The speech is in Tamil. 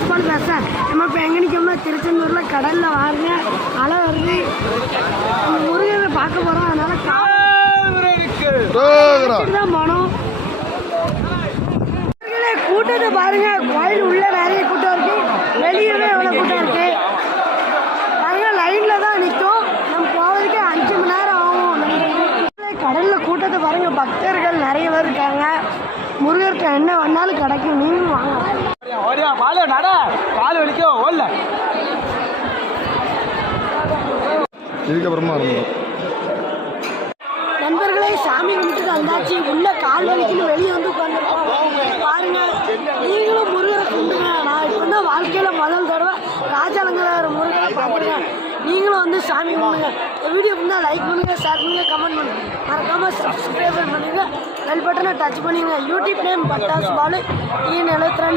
பட்டாசு பால் பேசுகிறேன். நம்ம இப்போ எங்கே நிற்கோம்னா திருச்செந்தூரில் கடலில் வாருங்க, அலை வருது. நம்ம முருகனை பார்க்க போகிறோம். அதனால் தான் போனோம். கூட்டத்தை பாருங்க, கோயில் உள்ள நிறைய கூட்டம் இருக்கு, வெளியவே எவ்வளோ கூட்டம் இருக்கு பாருங்க. லைன்ல தான் நிற்கும். நம்ம போவதுக்கு 5 மணி நேரம் ஆகும். கடல்ல கூட்டத்தை பாருங்க, பக்தர்கள் நிறைய பேர் இருக்காங்க. முருகருக்கு என்ன வேணாலும் கிடைக்கும். நீங்களும் வாங்க. இதுக்கப்புறமா நண்பர்களே, சாமி கும்பிட்டு வந்தாச்சு. உள்ள கால் வலிக்குன்னு வெளியே வந்து உட்காந்துருக்கோம். பாருங்க, நீங்களும் முருகரை கும்பிடுங்க. நான் இப்போ தான் வாழ்க்கையில் முதல் தடவை ராஜாலங்கர முருகரை பார்த்துருக்கேன். நீங்களும் வந்து சாமி கும்பிடுங்க. வீடியோ இருந்தால் லைக் பண்ணுங்க, ஷேர் பண்ணுங்க, கமெண்ட் பண்ணுங்க. மறக்காமல் சப்ஸ்கிரைபர் பண்ணுங்க, பெல் பட்டனை டச் பண்ணுங்க. யூடியூப் நேம் பட்டாசு பாலு TN 72.